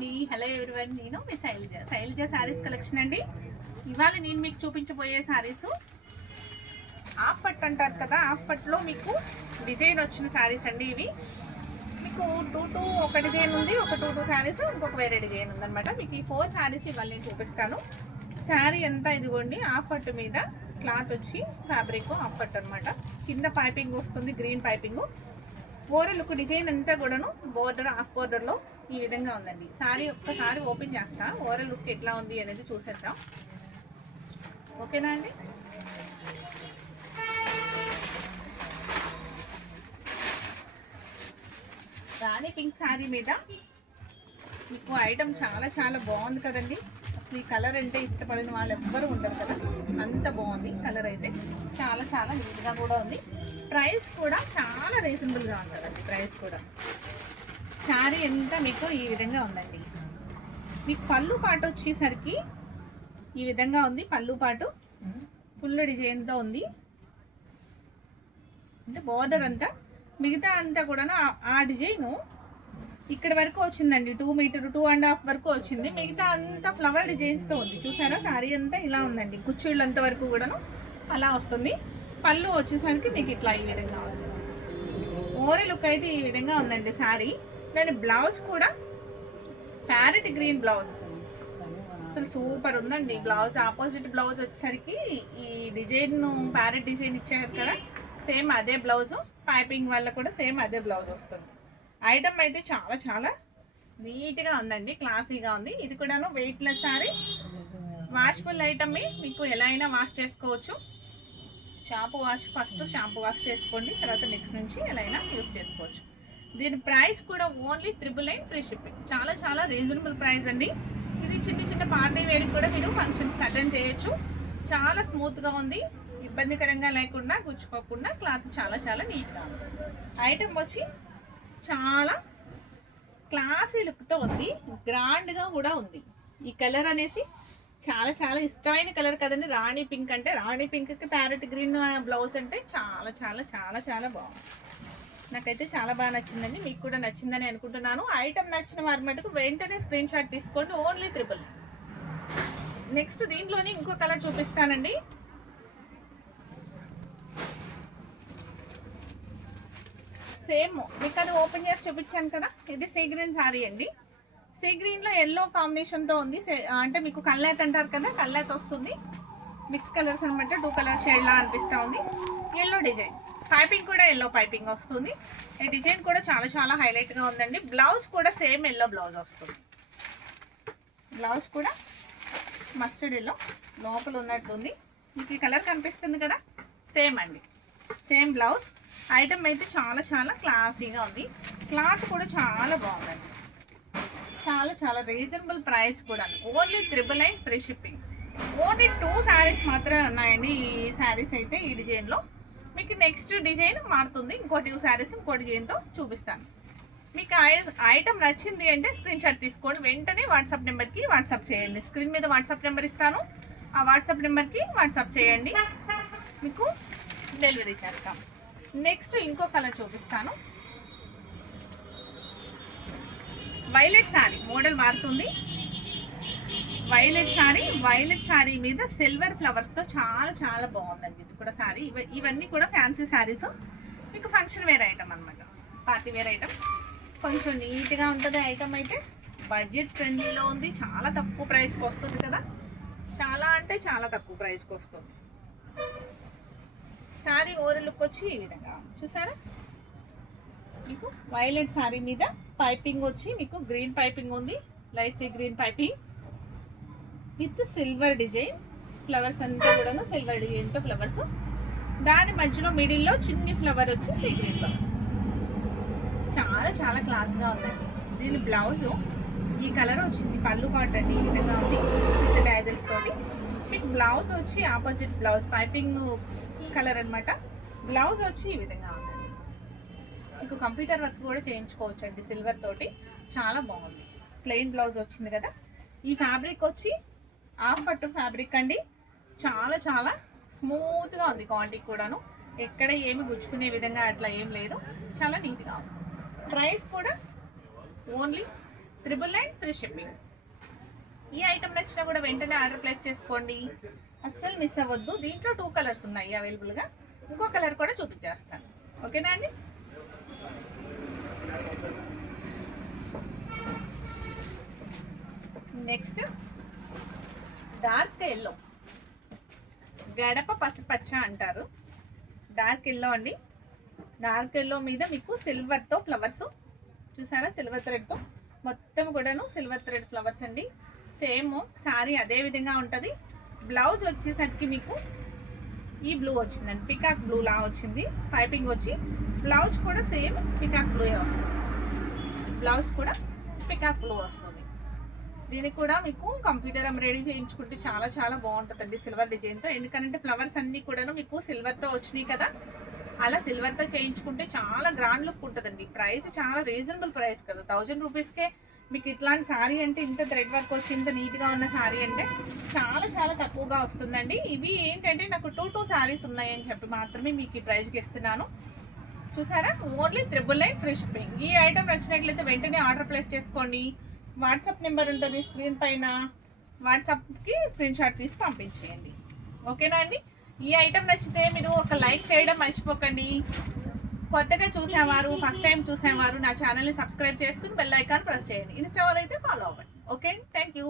అండి. Hello everyone, నేను మీ Shailaja saris collection అండి. ఇవాళ నేను మీకు చూపించబోయే శారీస్ హాఫ్ పట్టు అంటారు కదా, హాఫ్ పట్టులో మీకు డిజైన్ వచ్చిన శారీస్ అండి. ఇవి మీకు ఒక డిజైన్ ఉంది, ఒక టూ శారీస్, ఇంకొక వేరే డిజైన్ ఉందన్నమాట. మీకు ఈ 4 శారీస్ ఇవాళ నేను చూపిస్తాను. శారీ అంతా ఇదిగోండి హాఫ్ పట్టు మీద క్లాత్ వచ్చి ఫ్యాబ్రిక్ హాఫ్ పట్టు అనమాట. కింద పైపింగ్ వస్తుంది, green piping. Overall look design అంతా కూడాను బోర్డర్, హాఫ్ బోర్డర్లో ఈ విధంగా ఉందండి. సారీ ఒక్కసారి ఓపెన్ చేస్తా, ఓవరాల్ లుక్ ఎట్లా ఉంది అనేది చూసేద్దాం. ఓకేనా అండి? రాణి పింక్ శారీ మీద మీకు ఐటమ్ చాలా చాలా బాగుంది కదండి. అసలు ఈ కలర్ అంటే ఇష్టపడిన వాళ్ళు ఎవ్వరు ఉండరు కదా, అంత బాగుంది కలర్. అయితే చాలా చాలా నీట్గా కూడా ఉంది. ప్రైస్ కూడా చాలా రీజనబుల్గా ఉంటుందండి. ప్రైస్ కూడా శారీ అంతా మీకు ఈ విధంగా ఉందండి. మీకు పళ్ళు పాటు వచ్చేసరికి ఈ విధంగా ఉంది. పళ్ళు పాటు ఫుల్ డిజైన్తో ఉంది. అంటే బోర్డర్ అంతా, మిగతా అంతా కూడా ఆ డిజైను ఇక్కడ వరకు వచ్చిందండి. 2 మీటర్ 2.5 వరకు వచ్చింది. మిగతా అంతా ఫ్లవర్ డిజైన్స్తో ఉంది. చూసారా, శారీ అంతా ఇలా ఉందండి. కుచ్చిళ్ళంత వరకు కూడాను అలా వస్తుంది. పళ్ళు వచ్చేసరికి మీకు ఇట్లా ఈ విధంగా ఉంది. ఓవరాల్ లుక్ అయితే ఈ విధంగా ఉందండి శారీ. దాని బ్లౌజ్ కూడా ప్యారెట్ గ్రీన్ బ్లౌజ్, అసలు సూపర్ ఉందండి బ్లౌజ్. ఆపోజిట్ బ్లౌజ్ వచ్చేసరికి ఈ డిజైన్ ప్యారెట్ డిజైన్ ఇచ్చారు కదా, సేమ్ అదే బ్లౌజ్. పైపింగ్ వల్ల కూడా సేమ్ అదే బ్లౌజ్ వస్తుంది. ఐటమ్ అయితే చాలా చాలా నీట్గా ఉందండి, క్లాసీగా ఉంది. ఇది కూడాను వెయిట్లెస్ శారీ, వాషబుల్ ఐటమే. మీకు ఎలా అయినా వాష్ చేసుకోవచ్చు. ఫస్ట్ షాంపూ వాష్ చేసుకోండి, తర్వాత నెక్స్ట్ నుంచి ఎలా అయినా యూస్ చేసుకోవచ్చు. దీని ప్రైస్ కూడా ఓన్లీ 999 ఫ్రీ షిప్పింగ్. చాలా చాలా రీజనబుల్ ప్రైస్ అండి. ఇది చిన్న చిన్న పార్టీ వేర్కి కూడా మీరు ఫంక్షన్స్కి అటెండ్ చేయొచ్చు. చాలా స్మూత్గా ఉంది, ఇబ్బందికరంగా లేకుండా, గుచ్చుకోకుండా. క్లాత్ చాలా చాలా నీట్గా ఉంది. ఐటమ్ వచ్చి చాలా క్లాసీ లుక్తో ఉంది, గ్రాండ్గా కూడా ఉంది. ఈ కలర్ అనేసి చాలా చాలా ఇష్టమైన కలర్ కదండి. రాణి పింక్ అంటే, రాణి పింక్కి ప్యారెట్ గ్రీన్ బ్లౌజ్ అంటే చాలా చాలా చాలా చాలా బాగుంది. నాకైతే చాలా బాగా నచ్చిందండి. మీకు కూడా నచ్చిందని అనుకుంటున్నాను. ఐటమ్ నచ్చిన వారి మటుకు వెంటనే స్క్రీన్ షాట్ తీసుకోండి. ఓన్లీ 999. నెక్స్ట్ దీంట్లోనే ఇంకో కలర్ చూపిస్తానండి. సేమ్ మీకు అది ఓపెన్ చేసి చూపించాను కదా, ఇది సీ గ్రీన్ శారీ అండి. సీ గ్రీన్లో ఎల్లో కాంబినేషన్తో ఉంది. అంటే మీకు కల్లేత్ అంటారు కదా, కల్లేత్ వస్తుంది. మిక్స్ కలర్స్ అనమాట, 2 కలర్ షేడ్లా అనిపిస్తూ ఉంది. ఎల్లో డిజైన్, పైపింగ్ కూడా ఎల్లో పైపింగ్ వస్తుంది. ఈ డిజైన్ కూడా చాలా చాలా హైలైట్గా ఉందండి. బ్లౌజ్ కూడా సేమ్ ఎల్లో బ్లౌజ్ వస్తుంది. బ్లౌజ్ కూడా మస్టర్డ్ ఎల్లో లోపల ఉన్నట్టుంది. మీకు ఈ కలర్ కనిపిస్తుంది కదా, సేమ్ అండి, సేమ్ బ్లౌజ్. ఐటమ్ అయితే చాలా చాలా క్లాసీగా ఉంది. క్లాత్ కూడా చాలా బాగుందండి. చాలా చాలా రీజనబుల్ ప్రైస్ కూడా. Only 999 free shipping. Only 2 saris మాత్రమే ఉన్నాయండి ఈ శారీస్ అయితే. ఈ డిజైన్లో మీకు నెక్స్ట్ డిజైన్ మారుతుంది. ఇంకో 2 శారీస్ ఇంకో డిజైన్తో చూపిస్తాను. మీకు ఐటమ్ నచ్చింది అంటే స్క్రీన్ షాట్ తీసుకోండి, వెంటనే వాట్సాప్ నెంబర్కి వాట్సాప్ చేయండి. స్క్రీన్ మీద వాట్సాప్ నెంబర్ ఇస్తాను, ఆ వాట్సాప్ నెంబర్కి వాట్సాప్ చేయండి, మీకు డెలివరీ చేస్తాం. నెక్స్ట్ ఇంకో కలర్ చూపిస్తాను. వైలెట్ శారీ మోడల్ మారుతుంది. వైలెట్ శారీ మీద సిల్వర్ ఫ్లవర్స్తో చాలా చాలా బాగుందండి. ఇది కూడా శారీ, ఇవన్నీ కూడా ఫ్యాన్సీ శారీస్. మీకు ఫంక్షన్ వేర్ ఐటమ్ అనమాట, పార్టీ వేర్ ఐటమ్. కొంచెం నీట్గా ఉంటుంది ఐటమ్. అయితే బడ్జెట్ ఫ్రెండ్లీలో ఉంది, చాలా తక్కువ ప్రైస్కి వస్తుంది కదా, చాలా అంటే చాలా తక్కువ ప్రైస్కి వస్తుంది. శారీ ఓవరాల్ లుక్ వచ్చి ఈ విధంగా చూసారా. మీకు వైలెట్ శారీ మీద పైపింగ్ వచ్చి మీకు గ్రీన్ పైపింగ్ ఉంది, light sea green piping with silver design. Flowers అంతా కూడా సిల్వర్ డిజైన్తో ఫ్లవర్స్. దాని మధ్యలో మిడిల్లో చిన్ని ఫ్లవర్ వచ్చి సీ గ్రీన్ ఫ్లవర్. చాలా చాలా క్లాస్గా ఉందండి. దీని బ్లౌజు ఈ కలర్ వచ్చింది. పళ్ళు పాటు అండి ఈ విధంగా ఉంది విత్ డైజల్స్ తోటి. మీకు బ్లౌజ్ వచ్చి ఆపోజిట్ బ్లౌజ్ పైపింగ్ కలర్ అనమాట. బ్లౌజ్ వచ్చి ఈ విధంగా ఉందండి. మీకు కంప్యూటర్ వర్క్ కూడా చేయించుకోవచ్చు అండి సిల్వర్ తోటి, చాలా బాగుంది. ప్లెయిన్ బ్లౌజ్ వచ్చింది కదా. ఈ ఫ్యాబ్రిక్ వచ్చి హాఫ్ పట్టు ఫ్యాబ్రిక్ అండి. చాలా చాలా స్మూత్గా ఉంది. క్వాలిటీ కూడాను ఎక్కడ ఏమి గుచ్చుకునే విధంగా అట్లా ఏం లేదు, చాలా నీట్గా ఉంది. ప్రైస్ కూడా ఓన్లీ 999 ఫ్రీ షిప్పింగ్. ఈ ఐటమ్ నచ్చినా కూడా వెంటనే ఆర్డర్ ప్లేస్ చేసుకోండి, అస్సలు మిస్ అవ్వద్దు. దీంట్లో 2 కలర్స్ ఉన్నాయి అవైలబుల్గా, ఇంకో కలర్ కూడా చూపించేస్తాను. ఓకేనా అండి? నెక్స్ట్ డార్క్ ఎల్లో, గడప పసుపచ్చ అంటారు. డార్క్ ఎల్లో అండి. డార్క్ ఎల్లో మీద మీకు సిల్వర్తో ఫ్లవర్స్ చూసారా, సిల్వర్ థ్రెడ్తో మొత్తం కూడాను సిల్వర్ థ్రెడ్ ఫ్లవర్స్ అండి. సేమ్ శారీ అదే విధంగా ఉంటుంది. బ్లౌజ్ వచ్చేసరికి మీకు ఈ బ్లూ వచ్చిందండి, పికాక్ బ్లూ లా వచ్చింది. పైపింగ్ వచ్చి బ్లౌజ్ కూడా సేమ్ పికాక్ బ్లూ వస్తుంది. బ్లౌజ్ కూడా పికాక్ బ్లూ వస్తుంది. దీనికి కూడా మీకు కంప్యూటర్ ఎంబ్రాయిడరీ చేయించుకుంటే చాలా చాలా బాగుంటుందండి సిల్వర్ డిజైన్తో. ఎందుకంటే ఫ్లవర్స్ అన్నీ కూడాను మీకు సిల్వర్తో వచ్చినాయి కదా, అలా సిల్వర్తో చేయించుకుంటే చాలా గ్రాండ్ లుక్ ఉంటుందండి. ప్రైస్ చాలా రీజనబుల్ ప్రైస్ కదా, 1000 రూపీస్కే మీకు ఇట్లాంటి శారీ అంటే, ఇంత థ్రెడ్ వర్క్ వచ్చి ఇంత నీట్గా ఉన్న శారీ అంటే చాలా చాలా తక్కువగా వస్తుందండి. ఇవి ఏంటంటే నాకు 2 శారీస్ ఉన్నాయని చెప్పి మాత్రమే మీకు ఈ ప్రైస్కి ఇస్తున్నాను. చూసారా, ఓన్లీ 999 ఫ్రీ షిప్పింగ్. ఈ ఐటమ్ నచ్చినట్లయితే వెంటనే ఆర్డర్ ప్లేస్ చేసుకోండి. వాట్సాప్ నెంబర్ ఉంటుంది స్క్రీన్ పైన, వాట్సాప్కి స్క్రీన్ షాట్ తీసి పంపించేయండి. ఓకేనా అండి? ఈ ఐటమ్ నచ్చితే మీరు ఒక లైక్ చేయడం మర్చిపోకండి. కొత్తగా చూసేవారు, ఫస్ట్ టైం చూసేవారు నా ఛానల్ని సబ్స్క్రైబ్ చేసుకుని బెల్ ఐకాన్ ప్రెస్ చేయండి. ఇన్స్టా వాళ్ళు అయితే ఫాలో అవ్వండి. Okay, thank you.